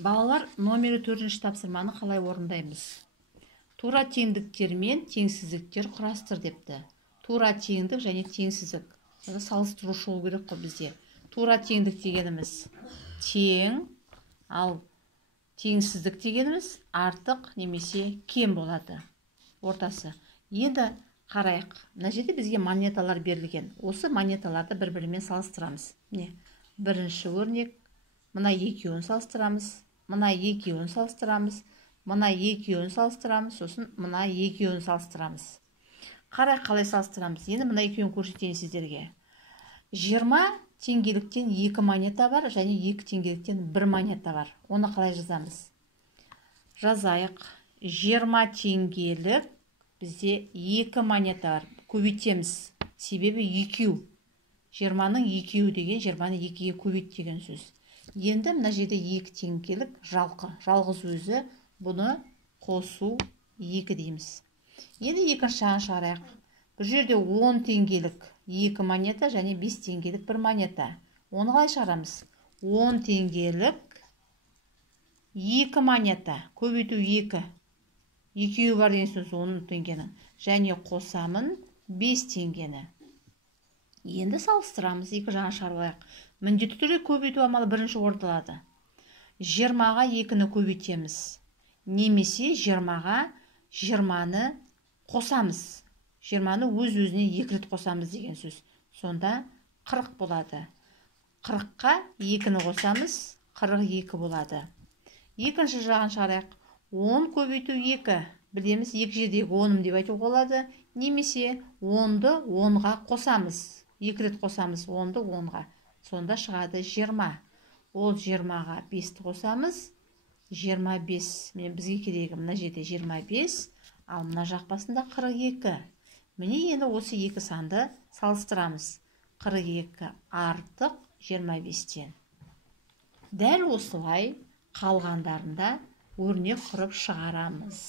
Балалар, номері 4-ші тапсырманы қалай орындаймыз? Тура теңдіктер мен теңсіздіктер құрастыр депті. Тура теңдік және теңсіздік. Салыстырушы болу керек қой бізде. Тура теңдік дегеніміз тең, ал теңсіздік дегеніміз артық немесе кем болады. Ортасы. Енді қарайық. Мына жерде бізге монеталар берілген. Осы монеталарды бір-бірімен салыстырамыз. Міне, бірінші өрнек. Мына екеуін салыстырамыз, мына екеуін салыстырамыз, мына екеуін салыстырамыз, сосын мына екеуін салыстырамыз. Қарай қалай салыстырамыз? Енді мына екеуін көрсетейін сіздерге. 20 теңгеліктен 2 монета бар, және 2 теңгеліктен 1 монета бар. Оны қалай жазамыз? Жазайық. 20 теңгелік бізде 2 монета бар. Көбейтеміз. Себебі екеу. 20-ның екеуі деген 20-ны 2-ге көбейт деген сөз. Енді мына жерде 2 теңгелік жалқы. Жалғыз өзі, бұны қосу 2 дейміз. Енді екінші жағын шығарайық. Бұл жерде 10 теңгелік 2 монета және 5 теңгелік 1 монета. Оны қалай шығарамыз? 10 теңгелік 2 монета. Көбейту 2. Екеуі бар деген сөз 10 теңгенің. Және қосамын 5 теңгені. Енді салыстырамыз, екі жағын шығарайық. Міндетті түрде көбейту амалы бірінші орындалады. 20-ға 2-ні көбейтеміз. Немесе 20-ға 20-ны қосамыз. 20-ны өз-өзіне 2 рет қосамыз деген сөз. Сонда 40 болады. 40-қа 2-ні қосамыз, 42 болады. Екінші жағын шығарайық. 10 көбейту 2. Білеміз, 2 жердегі 10 деп айтуға болады. Немесе 10-ды 10-ға қосамыз. 2 рет қосамыз 10-ды 10-ға. Сонда шығады 20. Ол 20-ға 5-ті қосамыз. 25. Мен бізге керегі мына жерде 25, ал мына жақ басында 42. Міне енді осы екі санды салыстырамыз. 42 артық 25-тен. Дәл осылай қалғандарында өрнек құрып шығарамыз.